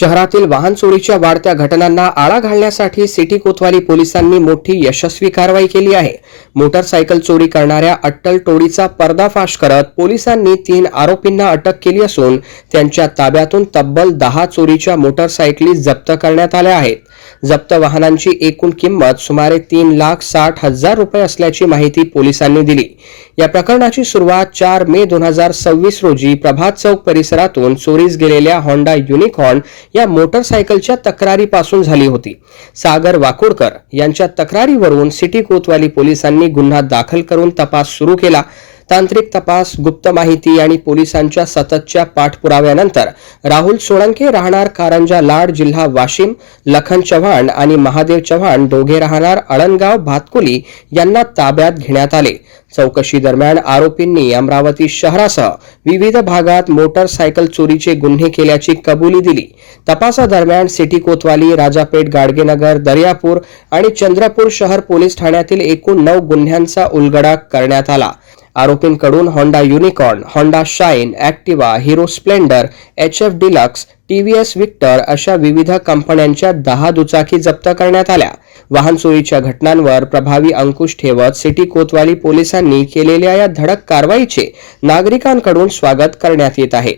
शहरातील वाहन चोरीच्या वाढत्या घटनांना आळा घालण्यासाठी सिटी कोतवाली पोलिसांनी मोठी यशस्वी कारवाई केली आहे। मोटरसायकल चोरी करणाऱ्या अट्टल टोळीचा पर्दाफाश करत पोलिसांनी 3 आरोपींना अटक केली असून त्यांच्या ताब्यातून तब्बल 10 चोरीच्या मोटरसायकली जप्त करण्यात आल्या आहेत। जप्त वाहनांची एकूण किंमत सुमारे 3,60,000 रुपये असल्याची माहिती पोलिसांनी दिली। या प्रकरणाची सुरुवात 4 मे 2026 रोजी प्रभात चौक परिसरातून चोरीस गेलेल्या होंडा युनिकॉर्न या मोटरसायकलच्या तक्रारीपासून झाली होती। सागर वाकुडकर यांच्या तक्रारीवरून सिटी कोतवाली पोलिसांनी गुन्हा दाखल करून तपास सुरू केला। तांत्रिक तपास, गुप्त माहिती आणि पोलिसांच्या सततच्या पाठपुराव्यानंतर राहुल सोळंके राहणार कारंजा लाड जिल्हा वाशिम, लखन चव्हाण आणि महादेव चव्हाण दोघे राहणार अळणगाव भातकुली यांना ताब्यात घेण्यात आले। चौकशी दरम्यान आरोपींनी अमरावती शहरासह विविध भागात मोटरसायकल चोरीचे गुन्हे केल्याची कबुली दिली। तपासादरम्यान सिटी कोतवाली, राजापेठ, गाडगेनगर, दर्यापूर आणि चंद्रपूर शहर पोलीस ठाण्यातील एकूण 9 गुन्ह्यांचा उलगडा करण्यात आला। आरोपींकडून Honda Unicorn, Honda Shine, Activa, Hero Splendor, HF Deluxe, TVS Victor अशा विविध कंपन्यांच्या 10 दुचाकी जप्त करण्यात आल्या। वाहन चोरीच्या घटनांवर प्रभावी अंकुश ठेवत सिटी कोतवाली पोलिसांनी केलेल्या या धडक कारवाईचे नागरिकांकडून स्वागत करण्यात येत आहे।